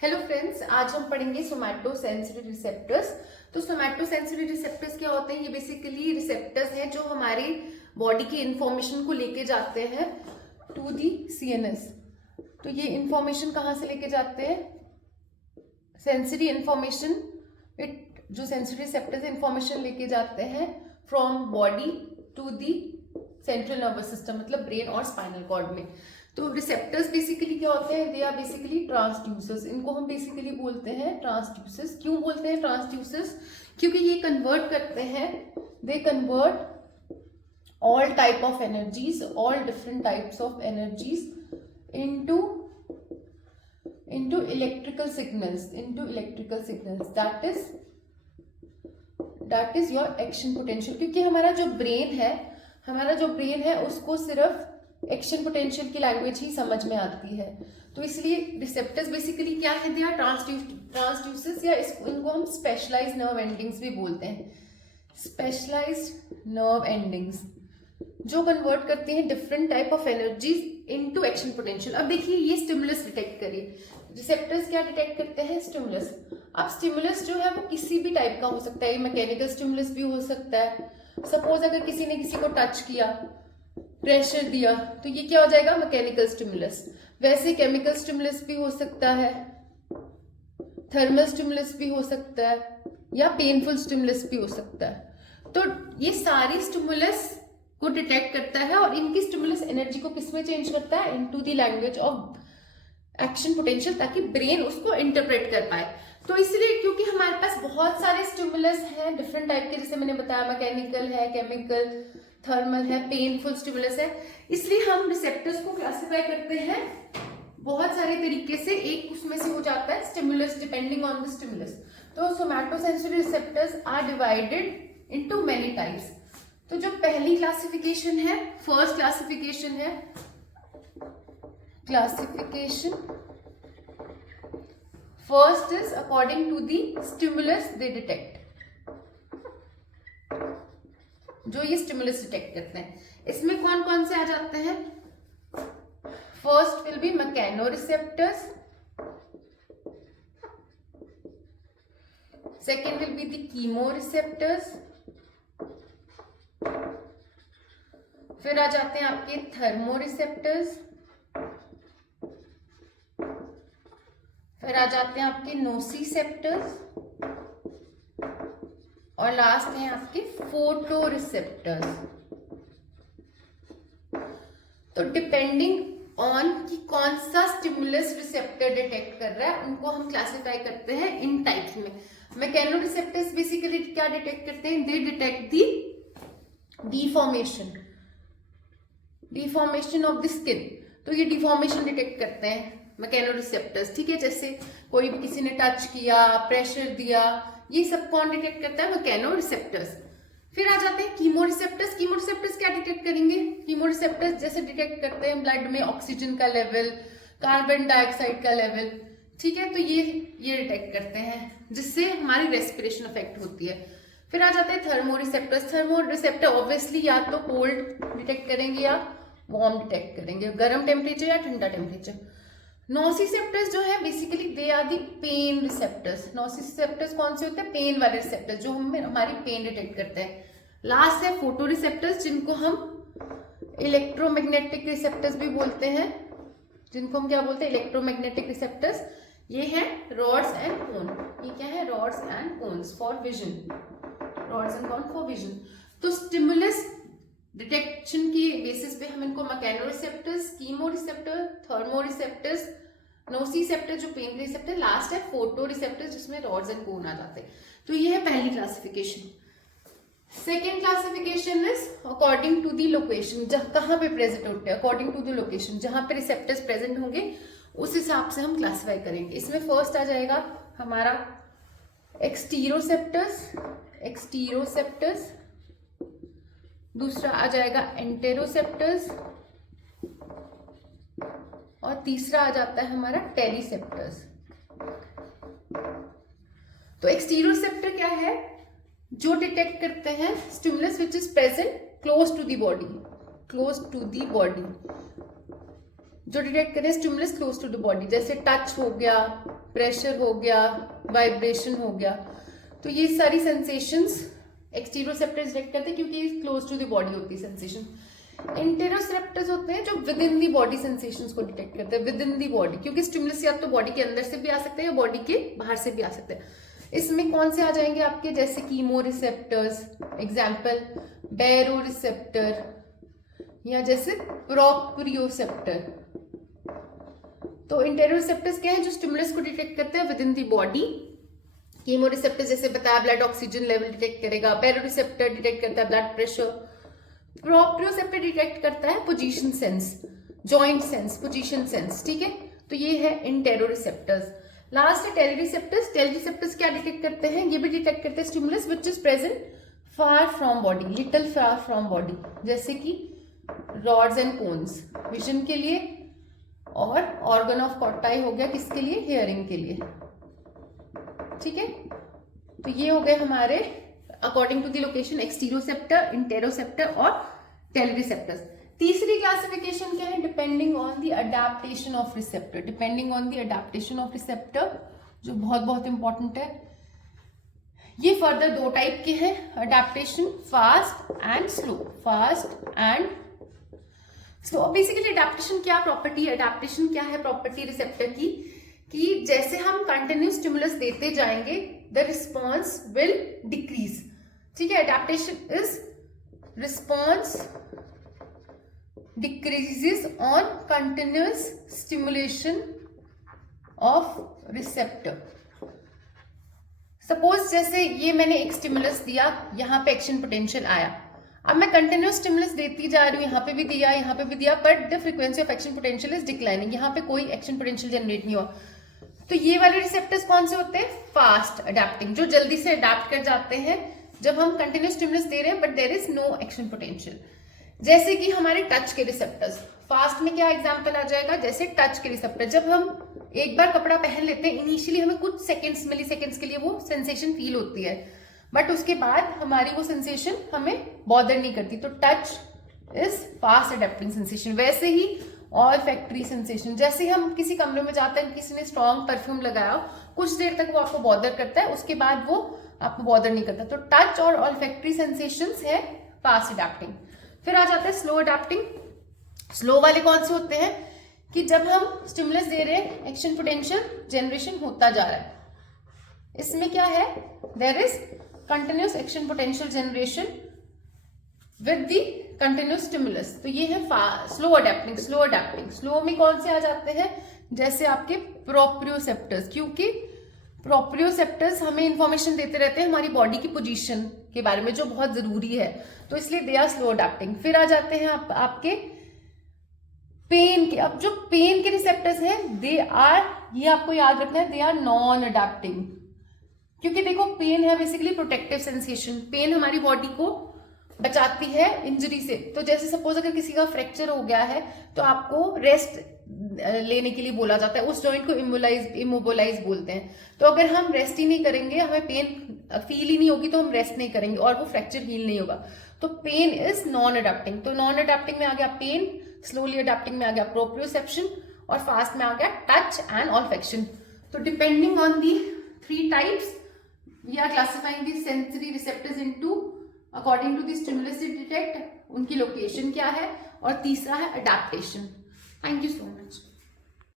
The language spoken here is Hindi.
हेलो फ्रेंड्स, आज हम पढ़ेंगे सोमैटोसेंसरी रिसेप्टर्स। तो सोमैटोसेंसरी रिसेप्टर्स क्या होते हैं? ये बेसिकली रिसेप्टर्स हैं जो हमारी बॉडी की इंफॉर्मेशन को लेके जाते हैं टू दी सीएनएस। तो ये इंफॉर्मेशन कहाँ से लेके जाते हैं? सेंसरी इंफॉर्मेशन, जो सेंसरी रिसेप्टर्स इंफॉर्मेशन लेके जाते हैं from body to the central nervous system, मतलब ब्रेन और स्पाइनल कॉर्ड में। तो रिसेप्टर्स बेसिकली क्या होते हैं? They are basically transducers. इनको हम बेसिकली बोलते हैं ट्रांसड्यूसर्स। क्यों बोलते हैं ट्रांसड्यूसर्स? क्योंकि ये कन्वर्ट करते हैं, they convert all type of energies, all different types of energies into electrical signals, that is your action potential. क्योंकि हमारा जो ब्रेन है उसको सिर्फ एक्शन पोटेंशियल की लैंग्वेज ही समझ में आती है। तो इसलिए रिसेप्टर्स बेसिकली क्या है? दे आर ट्रांसड्यूसर्स, या इनको हम स्पेशलाइज्ड नर्व एंडिंग्स भी बोलते हैं। स्पेशलाइज्ड नर्व एंडिंग्स जो कन्वर्ट करती हैं different type of energies into action potential. अब देखिए, ये स्टिमुलस डिटेक्ट करिए। रिसेप्टर्स क्या डिटेक्ट करते हैं? स्टिमुलस। अब स्टिमुलस जो है वो किसी भी टाइप का हो सकता है, मैकेनिकल स्टिमुलस भी हो सकता है। सपोज अगर किसी ने किसी को टच किया, प्रेशर दिया, तो ये क्या हो जाएगा? Mechanical stimulus. वैसे केमिकल स्टिमुलस भी हो सकता है, थर्मल स्टिमुलस भी हो सकता है, या पेनफुल स्टिमुलस भी हो सकता है। तो ये सारी स्टिमुलस को डिटेक्ट करता है और इनकी स्टिमुलस एनर्जी को किसमें चेंज करता है? Into the language of action potential, ताकि ब्रेन उसको इंटरप्रेट कर पाए। तो इसलिए क्योंकि हमारे पास बहुत सारे स्टिमुलस हैं डिफरेंट टाइप के, जैसे मैंने बताया मैकेनिकल है, केमिकल, थर्मल है, पेनफुल स्टिमुलस है, इसलिए हम रिसेप्टर्स को क्लासिफाई करते हैं बहुत सारे तरीके से। एक उसमें से हो जाता है stimulus, depending on the stimulus. तो somatosensory receptors are divided into many types. तो जो पहली क्लासिफिकेशन है, फर्स्ट क्लासिफिकेशन है first is according to the stimulus they detect, जो ये स्टिमुलस डिटेक्ट करते हैं। इसमें कौन कौन से आ जाते हैं? First will be mechanoreceptors, second will be the chemoreceptors, फिर आ जाते हैं आपके थर्मोरिसेप्टर्स, फिर आ जाते हैं आपके नोसिसेप्टर्स, और लास्ट है आपके फोटोरिसेप्टर्स। तो डिपेंडिंग ऑन कि कौन सा स्टिमुलस रिसेप्टर डिटेक्ट कर रहा है, उनको हम क्लासिफाई करते हैं इन टाइप्स में। मैकेनोरिसेप्टर्स बेसिकली क्या डिटेक्ट करते हैं? दे detect the deformation of the skin. तो ये डिफॉर्मेशन डिटेक्ट करते हैं मैकेनोरिसेप्टर्स, ठीक है। जैसे कोई भी किसी ने टच किया, प्रेशर दिया, ये सब कौन डिटेक्ट करता है? मैकेनोरिसेप्टर्स। फिर आ जाते हैं कीमोरिसेप्टर्स। कीमोरिसेप्टर्स क्या डिटेक्ट करेंगे? कीमोरिसेप्टर्स जैसे डिटेक्ट करते हैं ब्लड में ऑक्सीजन का लेवल, कार्बन डाइऑक्साइड का लेवल, ठीक है। तो ये डिटेक्ट करते हैं, जिससे हमारी रेस्पिरेशन अफेक्ट होती है। फिर आ जाते हैं थर्मोरिसेप्टर्स। थर्मोरिसेप्टर ऑब्वियसली या तो कोल्ड डिटेक्ट करेंगे या वार्म डिटेक्ट करेंगे, गर्म टेम्परेचर या ठंडा टेम्परेचर। नोसिसेप्टर्स जो है basically they are the pain receptors. Nociceptors कौन से होते हैं? पेन वाले रिसेप्टर्स, जो हमें हमारी पेन डिटेक्ट करते हैं। लास्ट है फोटोरिसेप्टर्स, जिनको हम इलेक्ट्रोमैग्नेटिक रिसेप्टर्स भी बोलते हैं, जिनको हम क्या बोलते हैं? Electromagnetic receptors. ये है रॉड्स एंड कोन। ये क्या है? Rods and cones for vision, rods and cone for vision. तो स्टिमुलस डिटेक्शन की बेसिस पे हम इनको मैकेनोरिसेप्टर्स, कीमोरिसेप्टर, थर्मोरिसेप्टर्स, नोसिसेप्टर जो पेन रिसेप्टर, लास्ट है फोटोरिसेप्टर्स जिसमें रॉड्स एंड कोन आ जाते हैं। तो ये है पहली classification. Second classification is according to the location, कहाँ पे प्रेजेंट होते हैं, अकॉर्डिंग टू द लोकेशन, जहां पे रिसेप्टर्स प्रेजेंट होंगे उस हिसाब से हम क्लासिफाई करेंगे। इसमें फर्स्ट आ जाएगा हमारा एक्सटीरोसेप्टर्स, दूसरा आ जाएगा एंटेरोसेप्टर्स, और तीसरा आ जाता है हमारा टेरिसेप्टर्स। तो एक्सटीरोसेप्टर क्या है? जो डिटेक्ट करते हैं stimulus which is present close to the body, जो डिटेक्ट करें stimulus close to the body, जैसे टच हो गया, प्रेशर हो गया, वाइब्रेशन हो गया, तो ये सारी सेंसेशंस एक्सटीरियोसेप्टर्स डिटेक्ट करते हैं क्योंकि ये क्लोज टू द बॉडी होती है सेंसेशन। इंटेरोसेप्टर्स होते हैं जो with in the body sensations को डिटेक्ट करते हैं, विद इन दी बॉडी, क्योंकि स्टिमुलस या तो बॉडी के अंदर से भी आ सकते हैं या बॉडी के बाहर से भी आ सकते हैं। इसमें कौन से आ जाएंगे आपके, जैसे कीमोरिसेप्टर्स, एग्जाम्पल बैरोरिसेप्टर, या जैसे प्रोप्रियोसेप्टर। तो इंटेरोसेप्टर्स क्या है, जो स्टिमुलस को डिटेक्ट करते हैं with in the body. Chemoreceptor जैसे बताया ब्लड ऑक्सीजन लेवल डिटेक्ट करेगा, बैरोरिसेप्टर डिटेक्ट करता है ब्लड प्रेशर, प्रोप्रियोसेप्टर डिटेक्ट करता है position sense, joint sense, position sense, ठीक है। तो ये है इंटेरोरिसेप्टर्स। लास्ट है टेलोरिसेप्टर्स। टेलोरिसेप्टर्स क्या डिटेक्ट करते हैं, ये भी डिटेक्ट करते हैं stimulus which is present far from body, little far from body, जैसे कि रॉड्स एंड कोन्स विजन के लिए, और ऑर्गन ऑफ कॉटाई हो गया किसके लिए, हियरिंग के लिए, ठीक है। तो ये हो गए हमारे अकॉर्डिंग टू द लोकेशन एक्सटीरियोसेप्टर, इंटेरोसेप्टर और टेलोरिसेप्टर्स। तीसरी क्लासिफिकेशन क्या है, depending on the adaptation of receptor. Depending on the adaptation of receptor, जो बहुत बहुत इंपॉर्टेंट है। ये फर्दर दो टाइप के हैं, adaptation fast and slow, fast and slow. Basically adaptation क्या प्रॉपर्टी है, अडेप्टेशन क्या है प्रॉपर्टी रिसेप्टर की, कि जैसे हम कंटिन्यूस स्टिमुलस देते जाएंगे द रिस्पॉन्स विल डिक्रीज, ठीक है। Adaptation is response decreases on continuous stimulation of receptor। Suppose जैसे ये मैंने एक स्टिमुलस दिया, यहाँ पे एक्शन पोटेंशियल आया, अब मैं कंटिन्यूस स्टिमुलस देती जा रही हूँ, यहाँ पे भी दिया, यहाँ पे भी दिया, but the frequency of action potential is declining, यहाँ पे कोई एक्शन पोटेंशियल जनरेट नहीं हुआ। तो ये वाले रिसेप्टर्स कौन से होते हैं, फास्ट अडेप्टिंग, जो जल्दी से अडेप्ट कर जाते हैं जब हम कंटिन्यूस स्टिमुलस दे रहे हैं but there is no action potential. जैसे कि हमारे टच के रिसेप्टर्स, फास्ट में क्या एग्जांपल आ जाएगा, जैसे टच के रिसेप्टर, जब हम एक बार कपड़ा पहन लेते हैं इनिशियली हमें कुछ सेकंड्स, मिली सेकंड्स के लिए वो सेंसेशन फील होती है, बट उसके बाद हमारी वो सेंसेशन हमें बॉदर नहीं करती। तो touch is fast adapting sensation. वैसे ही ऑल्फैक्टरी सेंसेशन, जैसे हम किसी कमरे में जाते हैं, किसी ने स्ट्रॉन्ग परफ्यूम लगाया, कुछ देर तक वो आपको बॉदर करता है, उसके बाद वो आपको बॉदर नहीं करता। तो टच और ऑल्फैक्टरी सेंसेशंस है फास्ट अडेप्टिंग। फिर आ जाता है स्लो अडेप्टिंग। स्लो वाले कौन से होते हैं, कि जब हम स्टिमुलस दे रहे हैं एक्शन पोटेंशियल जनरेशन होता जा रहा है, इसमें क्या है, there is continuous action potential generation with the continuous stimulus. तो ये है slow adapting. Slow adapting, slow में कौन से आ जाते हैं, जैसे आपके प्रोप्रियोसेप्टर्स, क्योंकि प्रोप्रियोसेप्टर्स हमें इंफॉर्मेशन देते रहते हैं हमारी बॉडी की पोजीशन के बारे में, जो बहुत जरूरी है, तो इसलिए दे आर स्लो अडेप्टिंग। फिर आ जाते हैं आपके पेन के। अब जो पेन के रिसेप्टर्स हैं दे आर, ये आपको याद रखना है, दे आर नॉन अडेप्टिंग, क्योंकि देखो पेन है बेसिकली प्रोटेक्टिव सेंसेशन। पेन हमारी बॉडी को बचाती है इंजरी से। तो जैसे सपोज अगर किसी का फ्रैक्चर हो गया है तो आपको रेस्ट लेने के लिए बोला जाता है, उस जॉइंट को इमोबोलाइज बोलते हैं। तो अगर हम रेस्ट ही नहीं करेंगे, हमें पेन फील ही नहीं होगी, तो हम रेस्ट नहीं करेंगे और वो फ्रैक्चर हील नहीं होगा। तो पेन इज नॉन अडेप्टिंग। तो नॉन अडेप्टिंग में आ गया पेन, स्लोली अडेप्टिंग में आ गया प्रोप्रियोसेप्शन, और फास्ट में आ गया टच एंड ऑल्फैक्शन। तो depending on the 3 types we are classifying the sensory receptors into according to the stimulus detect, उनकी लोकेशन क्या है, और तीसरा है adaptation. Thank you so much.